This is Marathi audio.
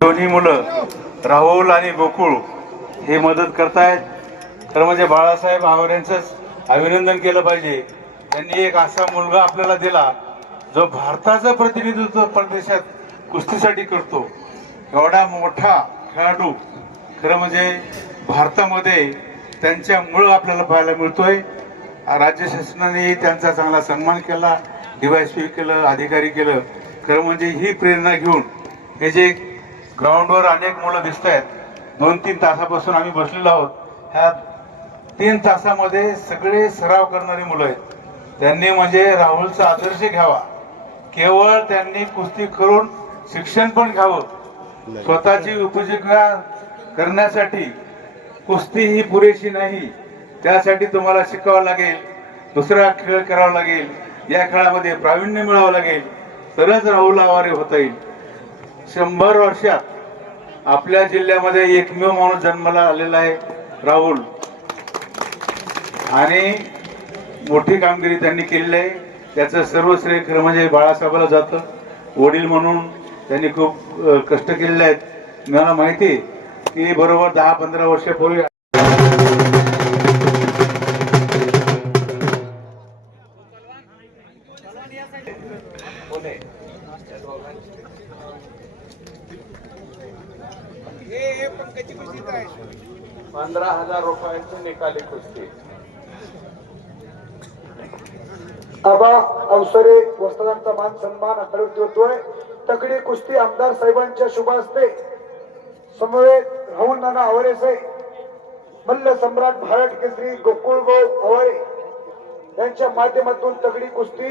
दोन्ही मुलं राहुल आणि गोकुळ हे मदत करतायत. तर म्हणजे बाळासाहेब आवऱ्यांचंच अभिनंदन केलं पाहिजे. त्यांनी एक असा मुलगा आपल्याला दिला जो भारताचं प्रतिनिधित्व परदेशात कुस्तीसाठी करतो. एवढा मोठा खेळाडू. खरं म्हणजे भारतामध्ये त्यांच्यामुळं आपल्याला पाहायला मिळतोय. राज्य शासनाने त्यांचा चांगला सन्मान केला डीवायसी केलं अधिकारी केलं. खरं म्हणजे ही प्रेरणा घेऊन हे जे ग्राउंडवर अनेक मुलं दिसत आहेत. दोन तीन तासापासून आम्ही बसलेलो आहोत. ह्या तीन तासामध्ये सगळे सराव करणारी मुलं आहेत. त्यांनी म्हणजे राहुलचा आदर्श घ्यावा. केवळ त्यांनी कुस्ती करून शिक्षण पण घ्यावं. स्वतःची उपजीविका करण्यासाठी कुस्ती ही पुरेशी नाही. त्यासाठी तुम्हाला शिकावं लागेल. दुसरा खेळ करावा लागेल. या खेळामध्ये प्रावीण्य मिळावं लागेल. तरच राहुल आवारे होता येईल. शंभर वर्षात आपल्या जिल्ह्यामध्ये एकमेव माणूस जन्माला आलेला आहे राहुल. आणि मोठी कामगिरी त्यांनी केलेली आहे. त्याचं सर्व श्रेय खरं म्हणजे बाळासाहेबाला जातं. वडील म्हणून त्यांनी खूप कष्ट केलेले आहेत. मला माहिती की बरोबर दहा पंधरा वर्षापूर्वी पंधरा हजार रुपयांची निकाली कुस्ती. आबा अवसरे वस्त्रांचा मान सन्मान आकडे होतोय. तकडी कुस्ती आमदार साहेबांच्या शुभ असते समवेत राहुल नाना आवरेसे मल्ल सम्राट भारत केसरी गोकुळ गो आवरे यांच्या माध्यमातून तगडी कुस्ती